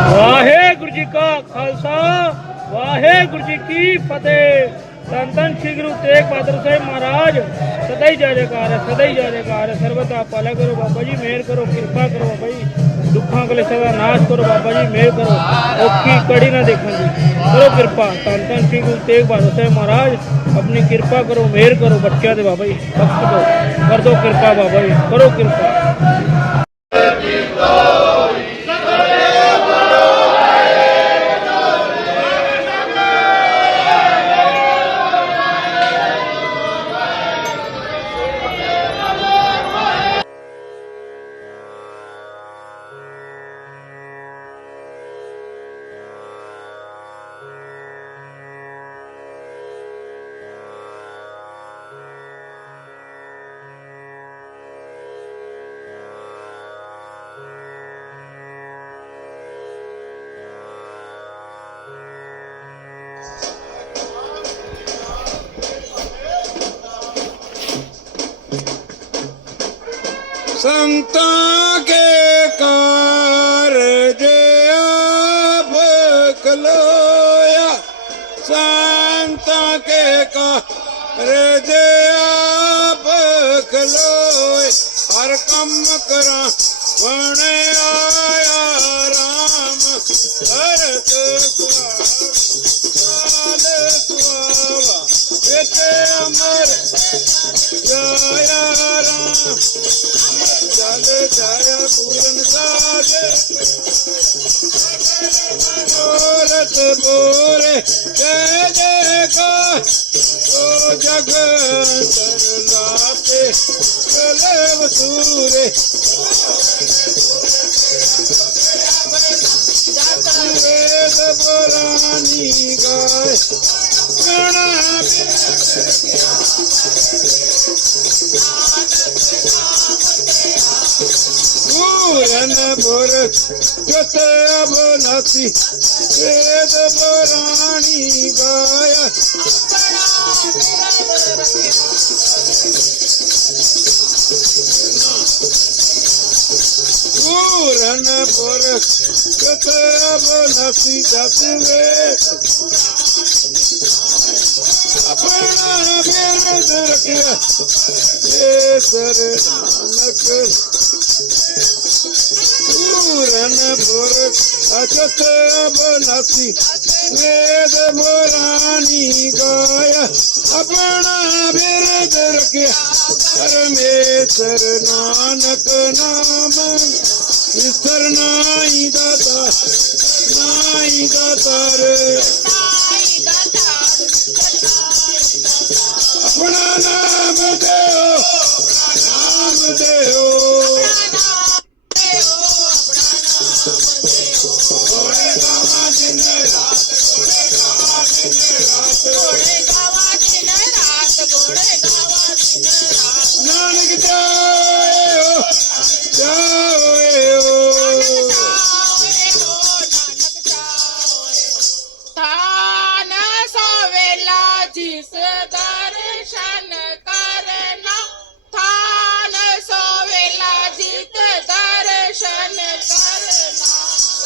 ਵਾਹਿਗੁਰੂ ਜੀ ਕਾ ਖਾਲਸਾ, ਵਾਹਿਗੁਰੂ ਜੀ ਕੀ ਫਤਿਹ। ਧੰਨ ਸ੍ਰੀ ਗੁਰੂ ਤੇਗ ਬਹਾਦਰ ਸਾਹਿਬ ਮਹਾਰਾਜ, ਸਦਾ ਹੀ ਜੈ ਜੈਕਾਰ ਸਦਾ ਹੀ ਜੈ ਜੈਕਾਰ ਸਰਬਤਾ ਭਲਾ ਕਰੋ ਬਾਬਾ ਜੀ, ਮਿਹਰ ਕਰੋ, ਕਿਰਪਾ ਕਰੋ ਬਾਬਾ ਜੀ। ਦੁੱਖਾਂ ਕਲੇਸ਼ਾਂ ਦਾ ਨਾਸ਼ ਕਰੋ ਬਾਬਾ ਜੀ, ਮਿਹਰ ਕਰੋ। ਔਖੀ ਕੜੀ ਨਾ ਦੇਖਣ ਦੀ। ਕਰੋ ਕਿਰਪਾ। ਧੰਨ ਧੰਨ ਸ੍ਰੀ ਗੁਰੂ ਤੇਗ ਬਹਾਦਰ ਸਾਹਿਬ ਮਹਾਰਾਜ, ਆਪਣੀ ਕਿਰਪਾ ਕਰੋ, ਮਿਹਰ ਕਰੋ ਬੱਚਿਆਂ ਦੇ ਬਾਬਾ ਜੀ। ਬਖਸ਼ ਦਿਓ ਕਰ ਦਿਓ ਕਿਰਪਾ ਬਾਬਾ ਜੀ, ਕਰੋ ਕਿਰਪਾ। ਸੰਤਾਂ ਕੇ ਕਾਰਜ ਆਪ ਖਲੋਇਆ। ਸੰਤਾਂ ਕੇ ਕਾਰਜ ਆਪ ਖਲੋਏ। ਹਰ ਕੰਮ ਕਰਾਂ ਵਣ ਆਇਆ ਰਾਮ। ਹਰਤ ਸੁਆਲ ਸੁਆਵਾ, ਵਿੱਚ ਅਮਰ ਮਨੋਰਥ ਬੋਰੇ ਜੈ ਜੈ ਕਾ ਸੋ ਜਗ ਅੰਤਰ ਲਾਤੇ ਕਲੇ ਵਸੂਰੇ ਵੇਦ ਬਰਾਨੀ ਗਾਏ ਗਣਾ ਪੂਰਨ ਪੁਰ ਜਤ ਅਬਨਾਸੀ ਵੇਦ ਬਰਾਣੀ ਗਾਇਆ ਪੂਰਨ ਪੁਰ ਜਤ ਅਬਨਾਸੀ ਜਤ ਵੇਦ ਆਪਣਾ ਬਿਰਦ ਰਖਿਆ ਏ ਸਰ ਨਾਨਕ ਪੂਰਨ ਪੁਰ ਅਚਤ ਬਨਾਸੀ ਵੇਦ ਬਰਾਨੀ ਗਾਇਆ ਆਪਣਾ ਬਿਰਦ ਰਖਿਆ ਪਰਮੇਸ਼ਰ ਨਾਨਕ ਨਾਮ ਵਿਸਰ ਨਾਈ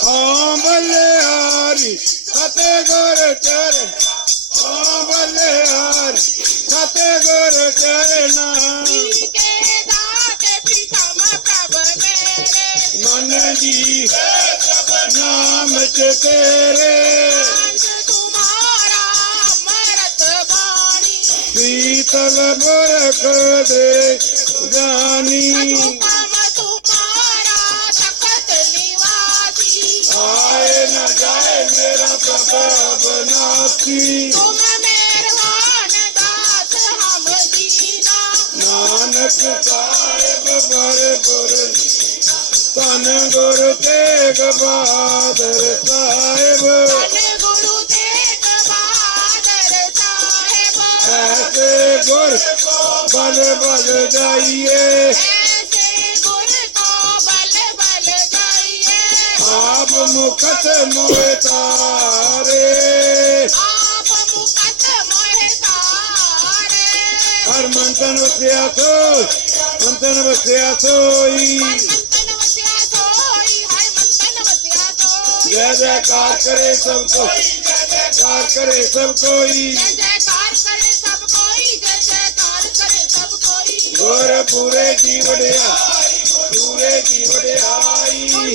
ਓਮ ਬਲਿਹਾਰੀ ਫਤਿਹ ਗੁਰ ਚਰਨ ਓਮ ਬਲਿਹਾਰੀ ਫਤਿਹ ਗੁਰ ਚਰਨਾ ਕੇ ਦਾਤੇ ਪਿਤਾ ਪ੍ਰਭ ਮੇਰੇ ਮਨ ਜੀ ਨਾਮ ਚ ਤੇਰੇ ਅੰਤ ਤੁਮਾਰਾ ਮਰਤ ਬਾਣੀ ਸੀਤਲ ਬਰਖ ਦੇ ਜਾਨੀ ਆਏ ਨਾ ਜਾਏ ਮੇਰਾ ਪ੍ਰਭ ਬਨਾਸੀ ਤੁਮ ਮਿਹਰਬਾਨ ਦਾਤ ਹਮ ਦੀਨਾ ਨਾਨਕ ਸਾਹਿਬ ਬਰਪੁਰ ਧੰਨ ਗੁਰ ਤੇਗ ਬਹਾਦਰ ਸਾਹਿਬ ਧੰਨ ਗੁਰੂ ਤੇਗ ਬਹਾਦਰ ਸਾਹਿਬ ਐਸੇ ਗੁਰ ਬਲ ਬਲ ਜਾਈਏ मुखत मोहे तारे हर मंथन बसिया मंथन बसिया सोई जय जयकार करे सबको जयकार करे सब कोई। की बढ़िया पूरे की बढ़िया आई।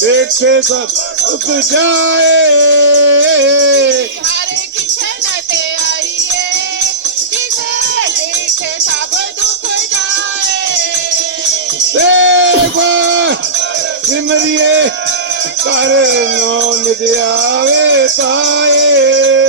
ਤਨ ਵਸਿਆ ਸੋਈ ਜੈ ਜੈਕਾਰ ਕਰੇ ਸਭ ਕੋਈ ਹਰ ਤਨ ਮਨ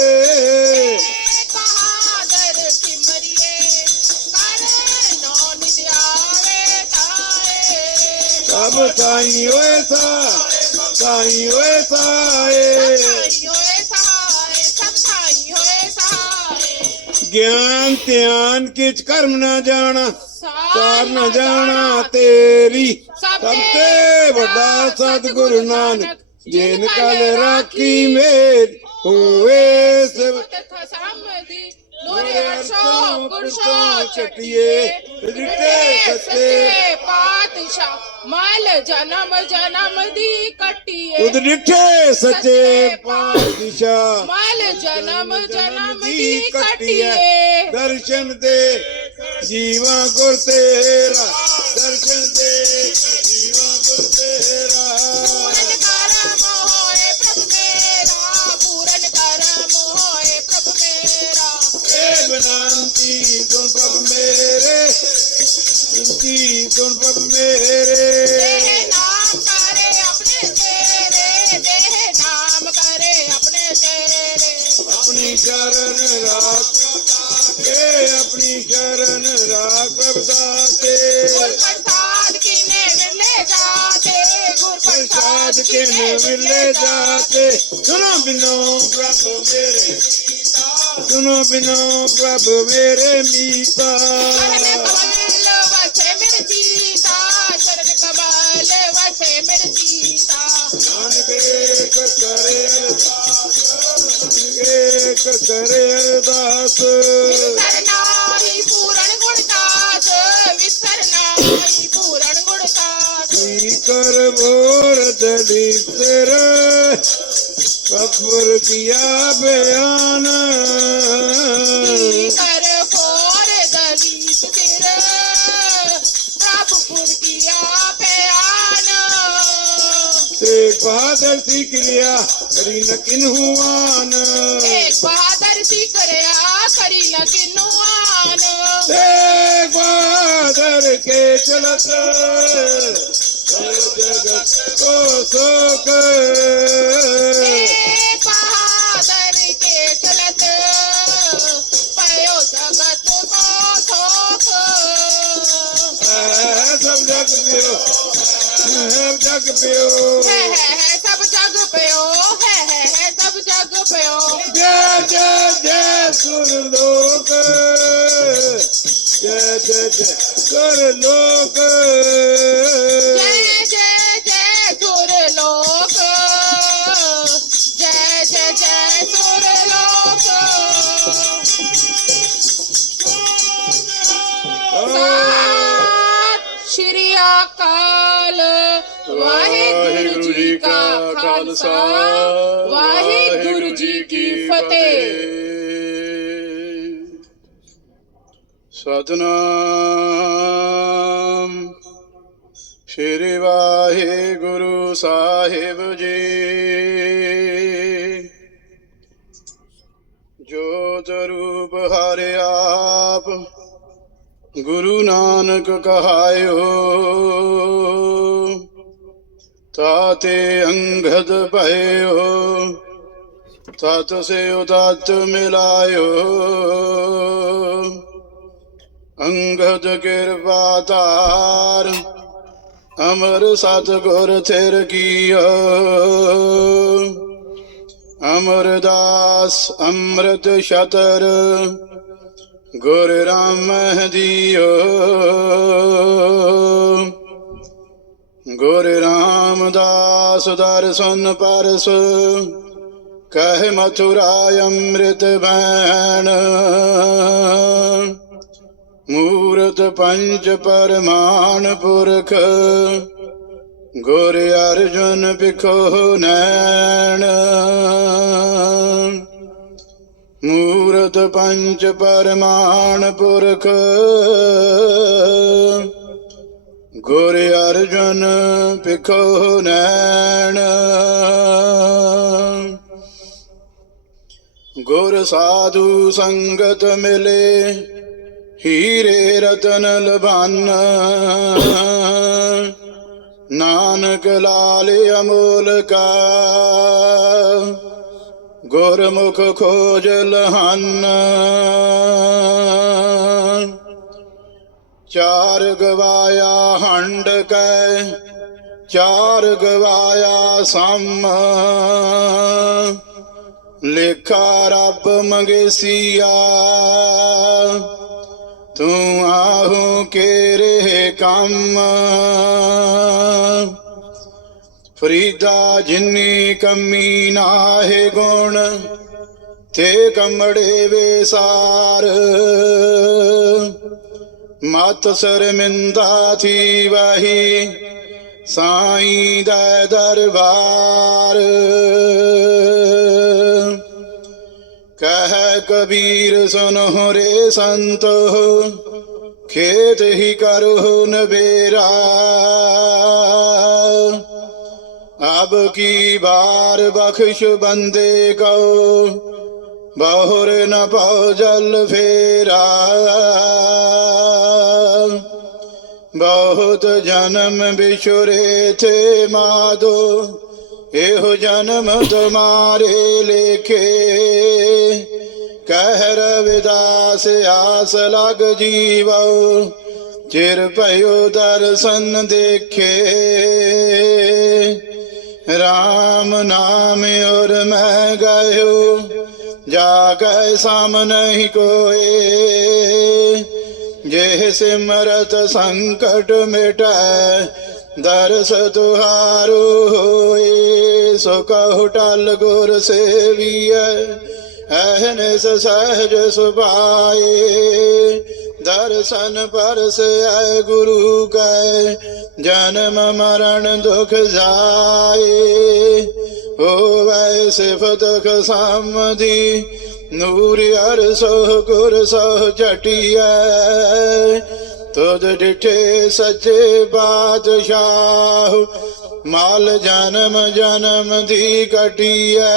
ਗਿਆਨ ਧਿਆਨ ਕਿਛ ਕਰਮ ਨਾ ਜਾਣਾ ਸਾਰ ਨਾ ਜਾਣਾ ਤੇਰੀ ਸਭ ਤੇ ਵੱਡਾ ਸਤਿਗੁਰੂ ਨਾਨਕ ਜਿਨ ਕਲ ਰਾਖੀ ਮੇਰ ਹੋਏ ਸਭ ਸਮਦੀ ਲੋਰੇ ਅਰਸ਼ੋ ਗੁਰਸ਼ੋ ਚਟਿਏ ਚਟਿਏ ਰਿਟੇ ਪਾਤਸ਼ਾਹ ਮਲ ਜਨਮ ਜਨਮ ਦੀ ਕੱਟੀਏ। ਤੁਧ ਡਿਠੇ ਸੱਚੇ ਪਾਤਸ਼ਾਹ। ਮਲ ਜਨਮ ਜਨਮ ਦੀ ਕੱਟੀਏ। ਦਰਸ਼ਨ ਦੇ ਜੀਵਾ ਗੁਰ ਤੇਰਾ। ਸੁਣਤੀ ਸੁਣ ਪ੍ਰਭ ਮੇਰੇ ਦੇਹ ਨਾਮ ਕਰੇ ਆਪਣੇ ਤੇਰੇ ਦੇਹ ਨਾਮ ਕਰੇ ਆਪਣੇ ਤੇਰੇ। ਆਪਣੀ ਸ਼ਰਨ ਰਾਖ ਏ ਆਪਣੀ ਸ਼ਰਨ ਰਾਖ ਪ੍ਰਭ ਦਾਤੇ ਗੁਰ ਪ੍ਰਸਾਦ ਕਿਨੇ ਮਿਲੇ ਜਾਤੇ ਗੁਰ ਪ੍ਰਸਾਦ ਕੇ ਕਿਨੇ ਮਿਲੇ ਜਾਤੇ। ਸੁਨੋ ਬਿਨੋ ਪ੍ਰਭ ਮੇਰੇ। ਸੁਨੋ ਬਿਨੋ ਪ੍ਰਭ ਮੇਰੇ ਮੀਤਾ। ਏਕ ਕਰੇ ਅਰਦਾਸ ਵਿਸਰ ਨਾਹੀ ਪੂਰਨ ਗੁਣ ਕਾਸ ਵਿਸਰ ਨਾਹੀ ਪੂਰਨ ਗੁਣ ਕਾਸ ਕੀ ਕਰ ਦਲੀ ਸਿਰ ਕੀਆ ਬਿਆਨ। ਬਹਾਦਰ ਸੀ ਕਿਰਿਆ ਕਰੀ ਨ ਕਿਨਹੁਆਨ ਏਕ ਬਹਾਦਰ ਸੀ ਕਰਿਆ ਕਰੀ ਨ ਕਿਨੂ ਆਨ ਤੇ ਬਹਾਦਰ ਕੇ ਚਲਤ। ਕਰ ਜਗਤ ਸਤਿ ਸ਼੍ਰੀ ਅਕਾਲ। ਵਾਹਿਗੁਰੂ ਜੀ ਕਾ ਖਾਲਸਾ। ਵਾਹਿਗੁਰੂ ਜੀ ਕੀ ਫਤਿਹ। ਸਤਨਾਮ। ਸ਼੍ਰੀ ਵਾਹਿਗੁਰੂ ਸਾਹਿਬ ਜੀ। ਜੋ ਰੂਪ ਹਰਿ ਆਪ ਗੁਰੂ ਨਾਨਕ ਕਹਾਇਓ। ਤਾਤੇ ਅੰਗਦ ਭਇਓ। ਤਤ ਸੇ ਉਦਤ ਮਿਲਾਇਓ। ਅੰਗਦ ਕਿਰਪਾ ਧਾਰ, ਅਮਰ ਸਤਿਗੁਰ ਥਿਰ ਕੀਓ। ਅਮਰਦਾਸ ਅੰਮ੍ਰਿਤ ਸ਼ਤਰ ਗੁਰ ਰਾਮ ਦੀਓ ਗੁਰ ਰਾਮਦਾਸ ਦਰਸ਼ਨ ਪਰਸ, ਕਹਿ ਮਥੁਰਾ ਅੰਮ੍ਰਿਤ ਭੈਣ। ਮੂਰਤ ਪੰਜ ਪਰਮਾਨ ਪੁਰਖ, ਗੁਰ ਅਰਜੁਨ ਬਿਖੋ ਨੈਣ। ਮੂਰਤ ਪੰਜ ਪਰਮਾਨ ਪੁਰਖ। ਗੁਰ ਅਰਜੁਨ ਬਿਖੋ ਨੈਣ। ਗੁਰ ਸਾਧੂ ਸੰਗਤ ਮਿਲੇ, ਹੀਰੇ ਰਤਨ ਲਬਾਨ ਨਾਨਕ ਲਾਲ ਅਮੋਲ ਕਾ। ਗੁਰਮੁਖ ਖੋਜ ਲਹਨ ਚਾਰ ਗਵਾਇਆ ਹੰਡ ਕੈ, ਚਾਰ ਗਵਾਇਆ ਸਮ। ਲੇਖਾ ਰੱਬ ਮੰਗੇਸੀਆ, ਤੂੰ ਆਹੂ ਕੇਰੇ ਕੰਮ। ਫਰੀਦਾ ਜਿੰਨੀ ਕਮੀ ਨਾਹੇ ਗੁਣ, ਤੇ ਕਮੜੇ ਵੇ ਸਾਰ। ਮਤ ਸ਼ਰਮਿੰਦਾ ਥੀ ਵਾਹੀ, ਸਾਈਂ ਦਾ ਦਰਬਾਰ। ਕਹਿ ਕਬੀਰ, ਸੁਨੋ ਰੇ ਸੰਤ, ਖੇਤ ਹੀ ਕਰੋ ਨਵੇਰਾ। ਅਬ ਕੀ ਬਾਰ ਬਖਸ਼ ਬੰਦੇ ਕੋ ਬਹੁਰ ਨ ਪਾਉ ਜਲ ਫੇਰਾ। ਬਹੁਤ ਜਨਮ ਵਿਛੁਰੇ ਥੇ ਮਾਦੋ, ਇਹੋ ਜਨਮ ਤੁਮਾਰੇ ਲੇਖੇ। ਕਹਿ ਰਵਿਦਾਸ ਆਸ ਲਗ ਜੀਵੋ ਚਿਰ ਭਇਓ ਦਰਸ਼ਨ ਦੇਖੇ ਰਾਮ ਨਾਮ ਔਰ ਮੈਂ ਗਇਓ ਜਾ ਕੇ ਸਾਮਨੇ ਕੋਏ ਜੇ ਸਿਮਰਤ ਸੰਕਟ ਮਿਟੈ ਦਰਸ ਤੁਹਾਰੋ ਹੋਏ ਸੋ ਕਹੁ ਟਲ ਗੁਰ ਸੇਵੀਐ ਅਹਨਿਸ ਸਹਜ ਸੁਭਾਏ ਦਰਸ਼ਨ ਪਰਸੈ ਗੁਰੂ ਕੈ, ਜਨਮ ਮਰਨ ਦੁਖ ਜਾਏ। ਹੋਵੈ ਸਿਫਤ ਖਸਮਦੀ ਨੂਰ ਅਰਸੋ ਗੁਰ ਸੋ ਜਟਿਐ। ਤੁਧ ਡਿਠੇ ਸੱਚੇ ਬਾਦਸ਼ਾਹ, ਮਾਲ ਜਨਮ ਜਨਮ ਦੀ ਕਟਿਐ।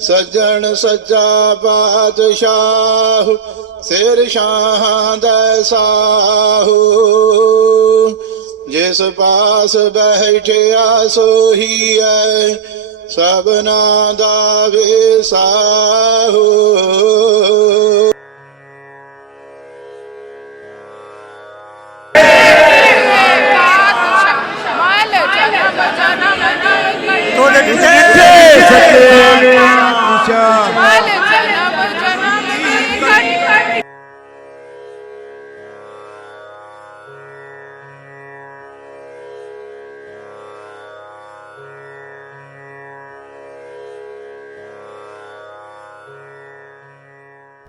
ਸੱਜਣ ਸੱਚਾ ਬਾਦਸ਼ਾਹ ਸਿਰ ਸ਼ਾਹਾਂ ਦਾ ਸਾਹੂ ਜਿਸ ਪਾਸ ਬੈਠਿਆ ਸੋਹੀ ਐ ਸਭਨਾ ਦਾ ਵੇਸਾਹੂ ਮਾਲ ਜਨਮ ਜਨਮ ਦੀ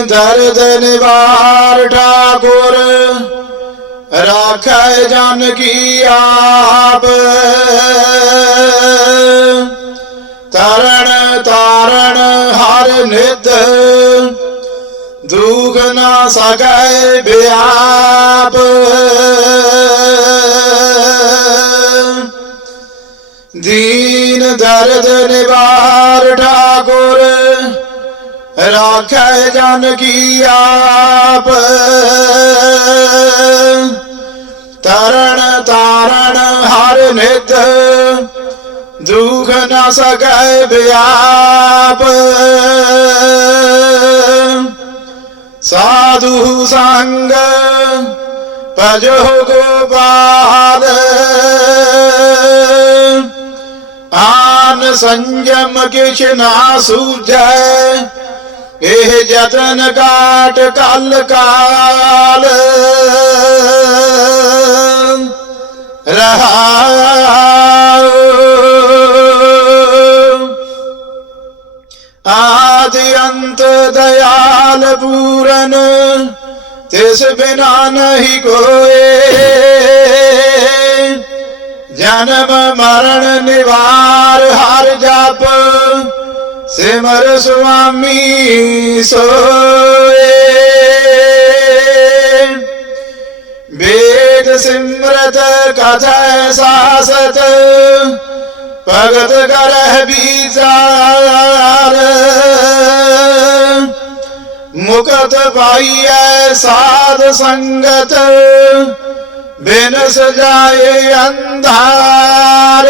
ਦਰਦ ਨਿਵਾਰ ਠਾਕੁਰ, ਰਾਖੈ ਜਨ ਕੀ ਆਪ। ਤਰਣ ਤਾਰਣ ਹਰ ਨਿਤ, ਦੁਖ ਨਾ ਸਕੈ ਬਿਆਪ। ਦੀਨ ਦਰਦ ਨਿਵਾਰ ਠਾਕੁਰ ਰਾਖੈ ਜਨ ਕੀ ਆਪ। ਤਰਣ ਤਾਰਣ ਹਰ ਨਿਤ, ਦੁਖ ਨ ਸਕੈ ਬਿਆਪ। ਸਾਧੂ ਸੰਗ ਭਜੋ ਗੋਪਾਲ। ਆਨ ਸੰਜਮ ਕਿਛ ਨਾ ਸੂਝੈ ਇਹ ਜਤਨ ਕਾਟ ਕਲ ਕਾਲ ਰਹਾਉ ਆਦਿ ਅੰਤ ਦਇਆਲ ਪੂਰਨ ਤਿਸ ਬਿਨਾ ਨਹੀਂ ਕੋਏ ਜਨਮ ਮਰਨ ਨਿਵਾਰ ਹਰ ਜਪ। ਸਿਮਰ ਸੁਆਮੀ ਸੋਏ। ਵੇਦ ਸਿਮਰਤ ਕਥੈ ਸਾਸਤ। ਭਗਤ ਕਰਹਿ ਵਿਚਾਰ ਮੁਕਤ ਪਾਈਐ ਸਾਧ ਸੰਗਤ। ਬਿਨ ਸਜਾਏ ਅੰਧਾਰ।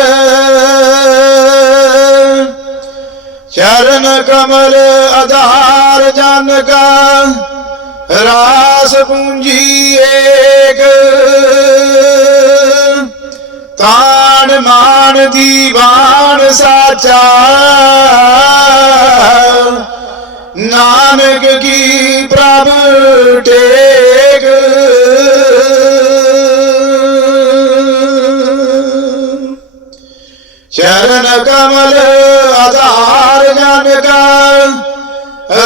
ਚਰਨ ਕਮਲ ਆਧਾਰ ਜਨ ਕਾ, ਰਾਸ ਪੂੰਜੀ ਏਕ। ਤਾਣ ਮਾਨ ਦੀਵਾਨ ਸਾਚਾ, ਨਾਨਕ ਕੀ ਪ੍ਰਭ ਟੇਕ। ਚਰਨ ਕਮਲ ਆਧਾਰ ਜਨ ਕਾ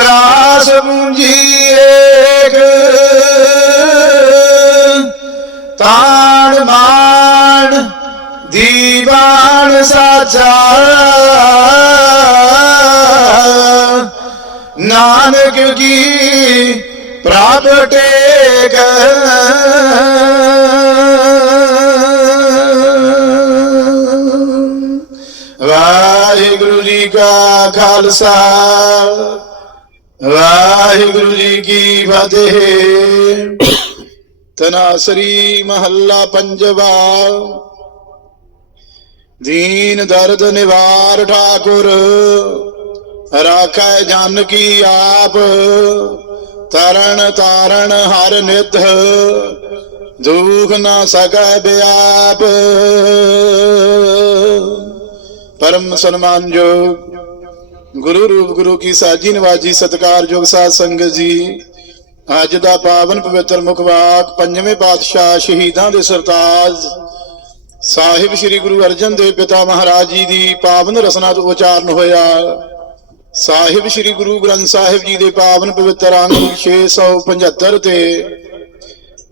ਰਾਸ ਪੂੰਜੀ ਏਕ। ਤਾਣ ਮਾਨ ਦੀਵਾਨ ਸਾਚਾ ਨਾਨਕ ਕੀ ਪ੍ਰਭ ਟੇਕ ਕਾ ਖਾਲਸਾ। ਵਾਹਿਗੁਰੂ ਜੀ ਕੀ ਫਤਿਹ। ਤਨਾਸਰੀ ਮਹੱਲਾ ਪੰਜਵਾ। ਦੀਨ ਦਰਦ ਨਿਵਾਰ ਠਾਕੁਰ ਰਾਖੈ ਜਨ ਕੀ ਆਪ। ਤਰਨ ਤਾਰਨ ਹਰ ਨਿਤ, ਦੁਖ ਨਾ ਸਕੈ ਬਿਆਪ। ਪਰਮ ਸਨਮਾਨਯੋਗ ਗੁਰੂ ਰੂਪ ਗੁਰੂ ਕੀ ਸਾਜੀ ਨਵਾਜੀ ਸਤਕਾਰਯੋਗ ਸਾਧ ਸੰਗਤ ਜੀ। ਅੱਜ ਦਾ ਪਾਵਨ ਪਵਿੱਤਰ ਮੁਖਵਾਕ ਪੰਜਵੇਂ ਪਾਤਸ਼ਾਹ ਸ਼ਹੀਦਾਂ ਦੇ ਸਰਤਾਜ। ਸਾਹਿਬ ਸ੍ਰੀ ਗੁਰੂ ਅਰਜਨ ਦੇਵ ਪਿਤਾ ਮਹਾਰਾਜ ਜੀ ਦੀ ਪਾਵਨ ਰਸਨਾ ਤੋਂ ਉਚਾਰਨ ਹੋਇਆ। ਸਾਹਿਬ ਸ੍ਰੀ ਗੁਰੂ ਗ੍ਰੰਥ ਸਾਹਿਬ ਜੀ ਦੇ ਪਾਵਨ ਪਵਿੱਤਰ ਅੰਗ 675 ਤੇ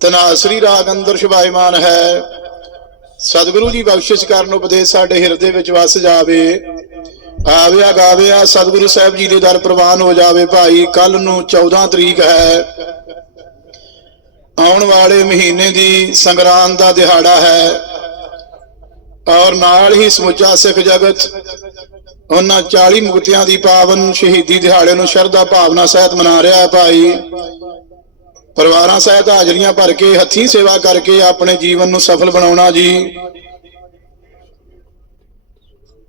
ਤਨਾਸਰੀ ਰਾਗ ਅੰਦਰ ਸ਼ੁਭਾਇਮਾਨ ਹੈ। ਸਤਿਗੁਰੂ ਜੀ ਬਖਸ਼ਿਸ਼ ਕਰਨ ਉਪਦੇਸ਼ ਸਾਡੇ ਹਿਰਦੇ ਵਿੱਚ ਵਸ ਜਾਵੇ। ਆਵਿਆ ਗਾਵਿਆ, ਸਤਿਗੁਰੂ ਸਾਹਿਬ ਜੀ ਦੇ ਦਰ ਪ੍ਰਵਾਨ ਹੋ ਜਾਵੇ ਭਾਈ ਕੱਲ ਨੂੰ 14 ਤਰੀਕ ਹੈ। ਆਉਣ ਵਾਲੇ ਮਹੀਨੇ ਦੀ ਸੰਗਰਾਂਦ ਦਾ ਦਿਹਾੜਾ ਹੈ। ਔਰ ਨਾਲ ਹੀ ਸਮੁੱਚਾ ਸਿੱਖ ਜਗਤ, ਉਹਨਾਂ 40 ਮੁਕਤਿਆਂ ਦੀ ਪਾਵਨ ਸ਼ਹੀਦੀ ਦਿਹਾੜੇ ਨੂੰ ਸ਼ਰਧਾ ਭਾਵਨਾ ਸਹਿਤ ਮਨਾ ਰਿਹਾ ਹੈ ਭਾਈ। ਪਰਿਵਾਰਾਂ ਸਹਿਤ ਹਾਜ਼ਰੀਆਂ ਭਰ ਕੇ ਹੱਥੀਂ ਸੇਵਾ ਕਰਕੇ ਆਪਣੇ ਜੀਵਨ ਨੂੰ ਸਫਲ ਬਣਾਉਣਾ ਜੀ।